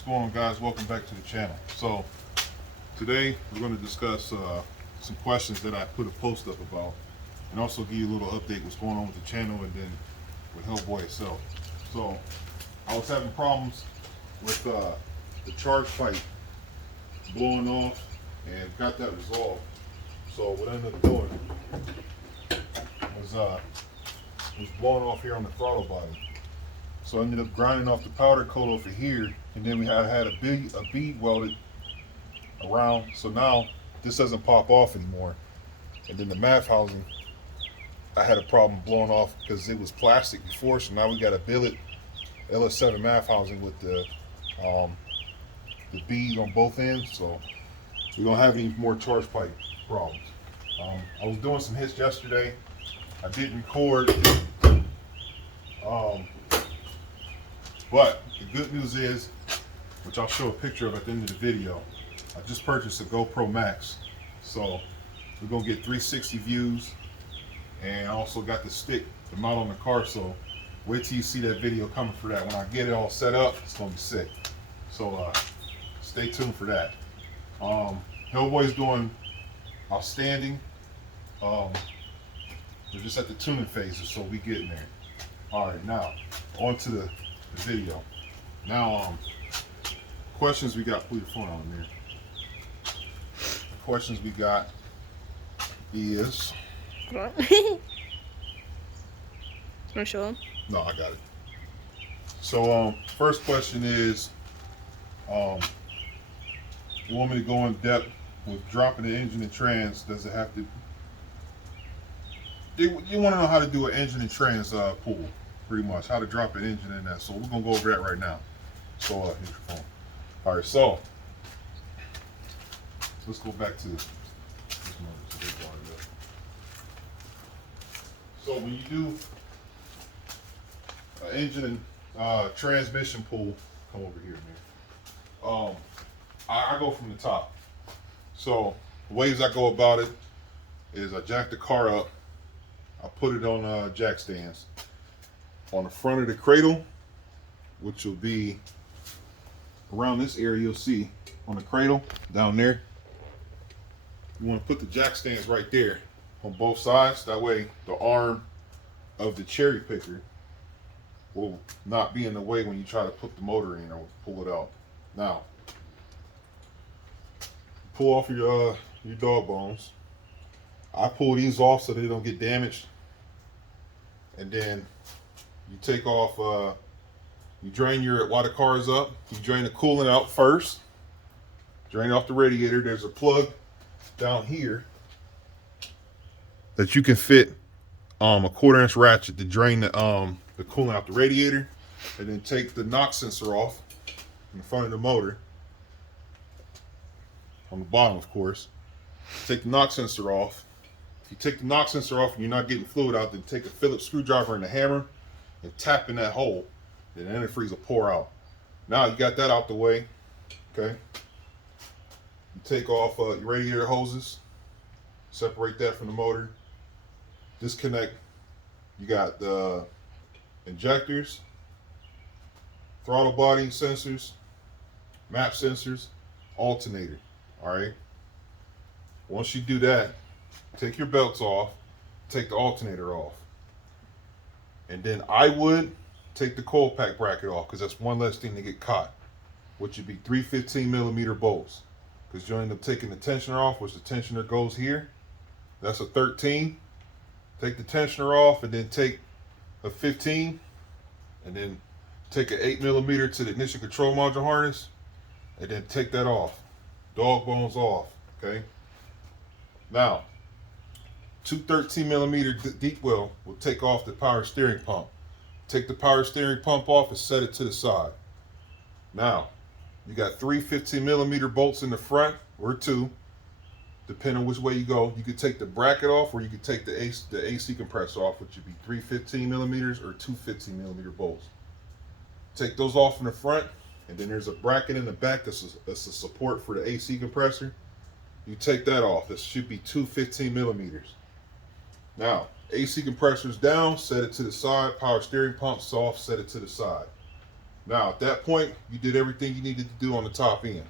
What's going on, guys? Welcome back to the channel. So today we're going to discuss some questions that I put a post up about, and also give you a little update what's going on with the channel and then with Hellboy itself. So I was having problems with the charge pipe blowing off, and got that resolved. So what I ended up doing was blowing off here on the throttle body. So I ended up grinding off the powder coat over here, and then we had a bead welded around. So now this doesn't pop off anymore. And then the MAF housing, I had a problem blowing off because it was plastic before. So now we got a billet LS7 MAF housing with the bead on both ends. So we don't have any more charge pipe problems. I was doing some hits yesterday. I didn't record. But the good news is, which I'll show a picture of at the end of the video, I just purchased a GoPro Max. So we're gonna get 360 views, and I also got the stick to mount on the car. So wait till you see that video coming for that. When I get it all set up, it's gonna be sick. So stay tuned for that. Hellboy's doing outstanding. We're just at the tuning phases, so we getting there. All right, now on to the video. Now, questions we got. Put your phone on there. Questions we got is. What? Wanna show him? No, I got it. So, first question is, you want me to go in depth with dropping the engine and trans? Does it have to? You want to know how to do an engine and trans pull, pretty much how to drop an engine in that. So we're gonna go over that right now. So here's your phone. All right, so let's go back to this one. So when you do an engine and transmission pull, come over here, man. I go from the top. So the ways I go about it is I jack the car up. I put it on jack stands on the front of the cradle, which will be around this area. You'll see on the cradle down there. You want to put the jack stands right there on both sides. That way the arm of the cherry picker will not be in the way when you try to put the motor in or pull it out. Now, pull off your dog bones. I pull these off so they don't get damaged. And then you take off, you drain while the car is up, you drain the coolant out first. Drain off the radiator. There's a plug down here that you can fit a 1/4-inch ratchet to drain the coolant out the radiator. And then take the knock sensor off in the front of the motor. On the bottom, of course. Take the knock sensor off. If you take the knock sensor off and you're not getting fluid out, then take a Phillips screwdriver and a hammer and tap in that hole. Then the antifreeze will pour out. Now you got that out the way, okay? You take off your radiator hoses, separate that from the motor, disconnect. You got the injectors, throttle body sensors, map sensors, alternator, all right? Once you do that, take your belts off, take the alternator off. And then I would take the coil pack bracket off, because that's one less thing to get caught, which would be 3 15mm bolts. Because you'll end up taking the tensioner off, which the tensioner goes here. That's a 13. Take the tensioner off and then take a 15. And then take an 8mm to the ignition control module harness. And then take that off. Dog bones off, okay? Now, 2 13mm deep well will take off the power steering pump. Take the power steering pump off and set it to the side. Now, you got 3 15mm bolts in the front, or 2, depending on which way you go. You could take the bracket off, or you could take the AC compressor off, which would be 3 15mm or 2 15mm bolts. Take those off in the front, and then there's a bracket in the back that's a support for the AC compressor. You take that off. This should be 2 15mm. Now, AC compressor's down, set it to the side. Power steering pump's off, set it to the side. Now, at that point, you did everything you needed to do on the top end,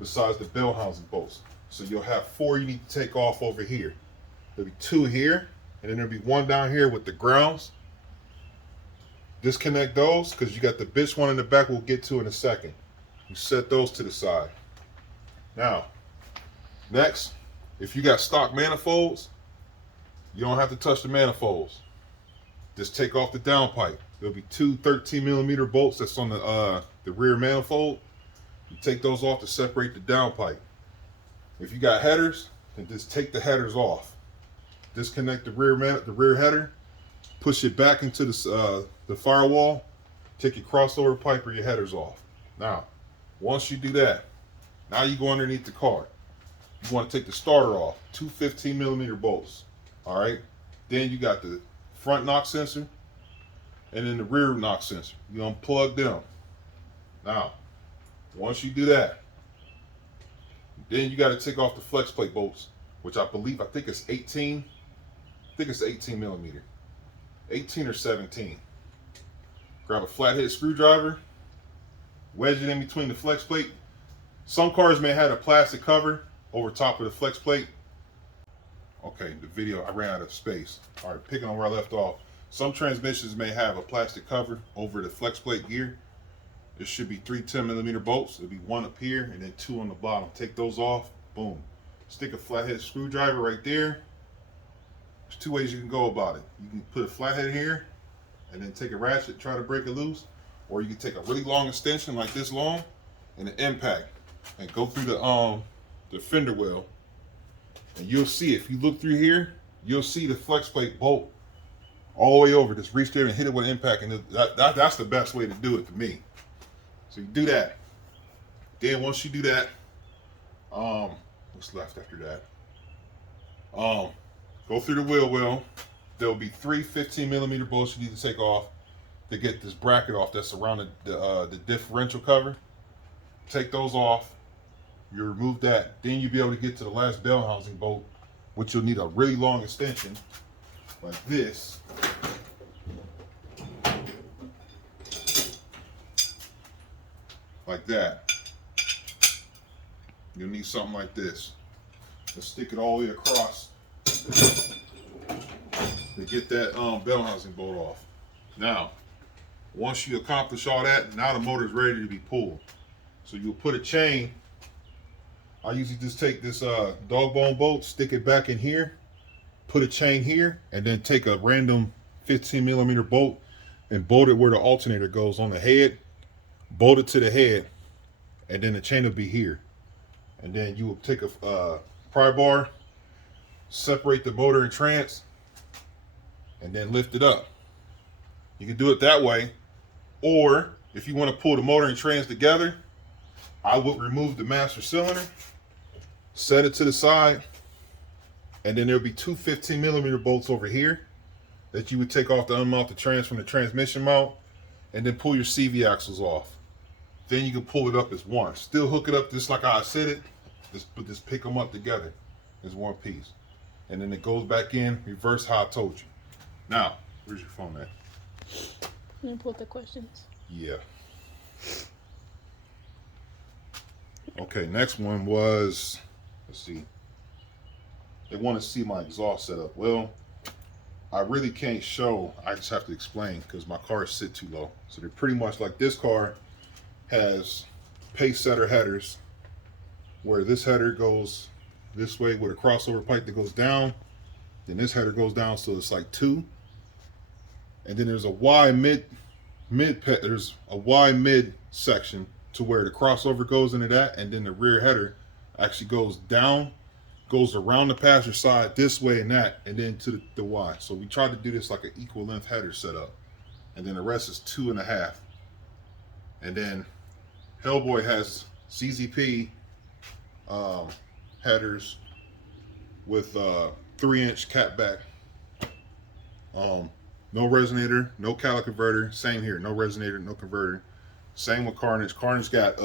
besides the bell housing bolts. So you'll have 4 you need to take off over here. There'll be 2 here, and then there'll be 1 down here with the grounds. Disconnect those, because you got the bitch one in the back we'll get to in a second. You set those to the side. Now, next, if you got stock manifolds, you don't have to touch the manifolds. Just take off the downpipe. There'll be 2 13mm bolts that's on the rear manifold. You take those off to separate the downpipe. If you got headers, then just take the headers off. Disconnect the rear header, push it back into the firewall, take your crossover pipe or your headers off. Now, once you do that, now you go underneath the car. You want to take the starter off, 2 15mm bolts. All right. Then you got the front knock sensor and then the rear knock sensor. You unplug them. Now, once you do that, then you got to take off the flex plate bolts, which I think it's 18. I think it's 18mm, 18 or 17. Grab a flathead screwdriver, wedge it in between the flex plate. Some cars may have a plastic cover over top of the flex plate. Okay, the video, I ran out of space. All right, picking on where I left off. Some transmissions may have a plastic cover over the flex plate gear. There should be 3 10mm bolts. There'll be 1 up here and then 2 on the bottom. Take those off, boom. Stick a flathead screwdriver right there. There's 2 ways you can go about it. You can put a flathead here and then take a ratchet, try to break it loose. Or you can take a really long extension like this long and an impact and go through the fender well. And you'll see, if you look through here, you'll see the flex plate bolt all the way over. Just reach there and hit it with an impact, and that's the best way to do it for me. So you do that. Then once you do that, what's left after that? Go through the wheel well. There'll be 3 15mm bolts you need to take off to get this bracket off that's around the differential cover. Take those off. You remove that, then you'll be able to get to the last bell housing bolt, which you'll need a really long extension like this. Like that. You'll need something like this. Let's stick it all the way across to get that bell housing bolt off. Now, once you accomplish all that, now the motor is ready to be pulled. So you'll put a chain. I usually just take this dog bone bolt, stick it back in here, put a chain here, and then take a random 15mm bolt and bolt it where the alternator goes on the head. Bolt it to the head, and then the chain will be here. And then you will take a pry bar, separate the motor and trans, and then lift it up. You can do it that way, or if you want to pull the motor and trans together, I would remove the master cylinder, set it to the side, and then there'll be 2 15mm bolts over here that you would take off to unmount the trans from the transmission mount, and then pull your CV axles off. Then you can pull it up as one. Still hook it up just like I said it, just pick them up together as one piece. And then it goes back in, reverse how I told you. Now, where's your phone at? You pull the questions. Yeah. Okay, next one was, let's see. They want to see my exhaust setup. Well, I really can't show. I just have to explain because my cars sit too low. So they're pretty much like this car has pace setter headers where this header goes this way with a crossover pipe that goes down. Then this header goes down, so it's like 2. And then there's a Y there's a Y mid section to where the crossover goes into that, and then the rear header actually goes down, goes around the passenger side this way and that, and then to the Y. So we tried to do this like an equal length header setup, and then the rest is 2.5. And then Hellboy has CZP headers with 3-inch catback. No resonator, no caliper converter. Same here, no resonator, no converter. Same with Carnage. Carnage got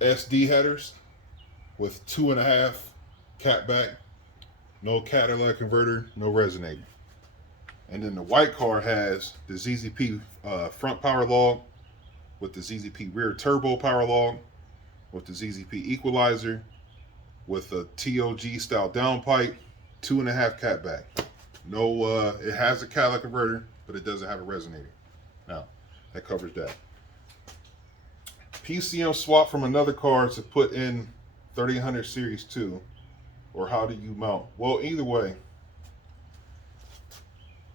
SD headers with 2.5 catback, no catalytic converter, no resonator. And then the white car has the ZZP front power log with the ZZP rear turbo power log with the ZZP equalizer with a TOG style downpipe, 2.5 catback. No, it has a catalytic converter, but it doesn't have a resonator. Now, that covers that. PCM swap from another car to put in 3800 Series 2, or how do you mount? Well, either way,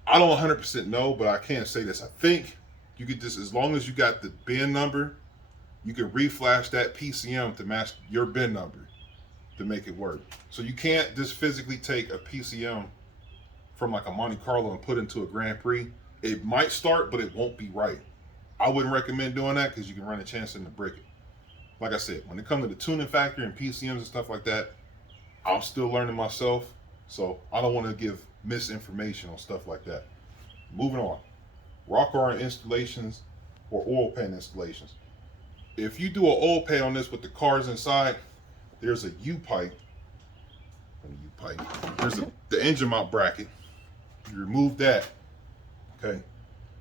I don't 100% know, but I can say this. I think you could just, as long as you got the bin number, you can reflash that PCM to match your bin number to make it work. So you can't just physically take a PCM from like a Monte Carlo and put into a Grand Prix. It might start, but it won't be right. I wouldn't recommend doing that because you can run a chance in the brick it. Like I said, when it comes to the tuning factor and PCMs and stuff like that, I'm still learning myself. So I don't want to give misinformation on stuff like that. Moving on. Rock arm installations or oil pan installations. If you do an oil pan on this with the cars inside, there's a U-pipe. There's the engine mount bracket. You remove that, okay,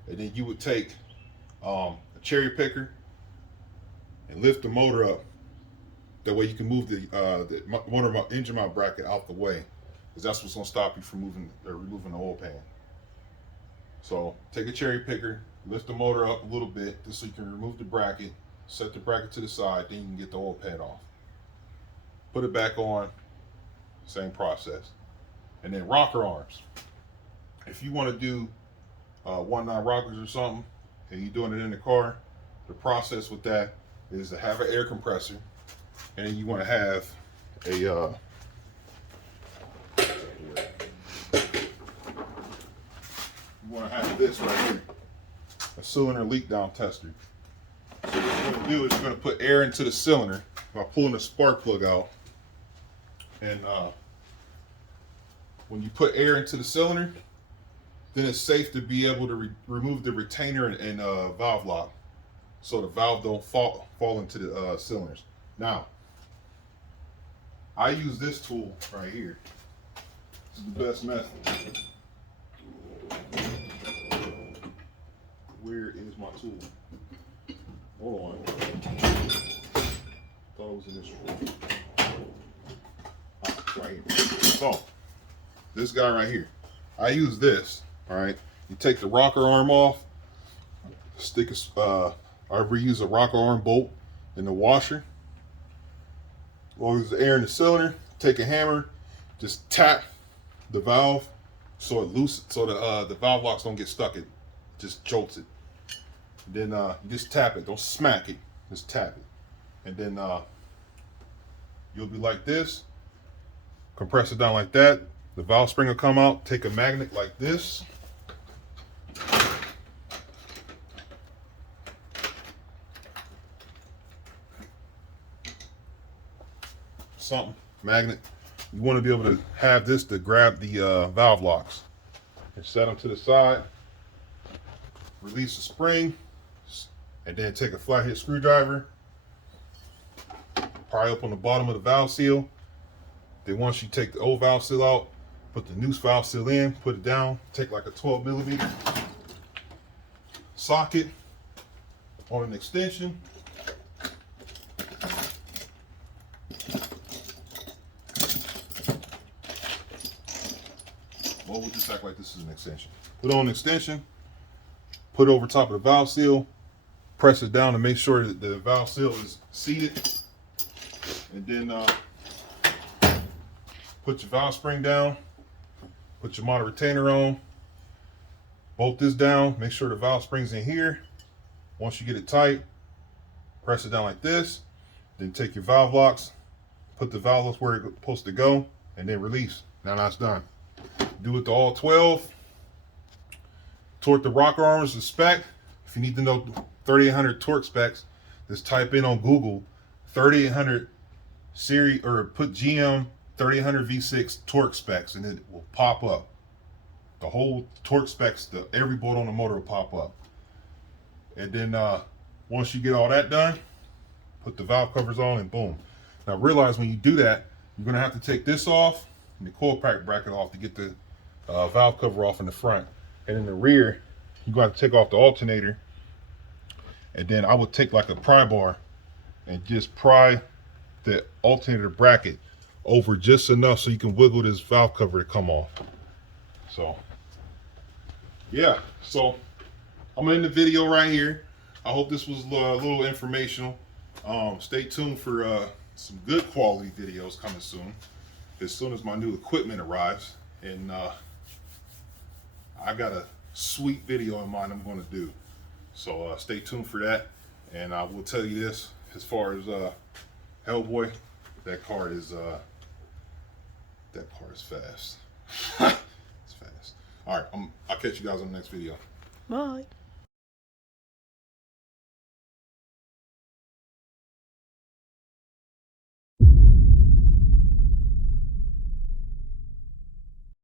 and then you would take a cherry picker and lift the motor up. That way you can move the motor mount, engine mount bracket out the way, because that's what's gonna stop you from removing the oil pan. So take a cherry picker, lift the motor up a little bit, just so you can remove the bracket, set the bracket to the side, then you can get the oil pan off. Put it back on, same process. And then rocker arms. If you want to do 1.9 rockers or something, and you're doing it in the car, the process with that is to have an air compressor, and then you want to have a you want to have this right here, a cylinder leak down tester. So what you're going to do is you're going to put air into the cylinder by pulling the spark plug out, and when you put air into the cylinder, then it's safe to be able to remove the retainer and valve lock, so the valve don't fall into the cylinders. Now, I use this tool right here. This is the best method. Where is my tool? Hold on. Thought it was in this drawer. Right here. So, this guy right here. I use this. All right. You take the rocker arm off. Stick a. I reuse a rocker arm bolt in the washer. As long as there's air in the cylinder, take a hammer, just tap the valve so it loosens, so the valve locks don't get stuck. It just jolts it. Then you just tap it. Don't smack it. Just tap it. And then you'll be like this. Compress it down like that. The valve spring will come out. Take a magnet like this. Something. Magnet. You want to be able to have this to grab the valve locks. And set them to the side. Release the spring. And then take a flathead screwdriver. Pry up on the bottom of the valve seal. Then once you take the old valve seal out, put the new valve seal in, put it down, take like a 12mm socket on an extension. Well, we'll just act like this is an extension. Put on an extension, put it over top of the valve seal, press it down to make sure that the valve seal is seated, and then put your valve spring down, put your motor retainer on, bolt this down, make sure the valve spring's in here. Once you get it tight, press it down like this, then take your valve locks, put the valve locks where it's supposed to go, and then release. Now that's done. Do it to all 12. Torque the rocker arms to spec. If you need to know 3800 torque specs, just type in on Google 3800 series, or put GM 3800 V6 torque specs, and it will pop up. The whole torque specs, every bolt on the motor will pop up. And then once you get all that done, put the valve covers on, and boom. Now realize when you do that, you're gonna have to take this off and the coil pack bracket off to get the valve cover off in the front. And in the rear, you're going to take off the alternator. And then I would take like a pry bar and just pry the alternator bracket over just enough so you can wiggle this valve cover to come off. So yeah, so I'm gonna end the video right here. I hope this was a little informational. Stay tuned for some good quality videos coming soon as my new equipment arrives. And I got a sweet video in mind I'm going to do. So stay tuned for that. And I will tell you this, as far as Hellboy, that car is fast. It's fast. All right, I'll catch you guys on the next video. Bye.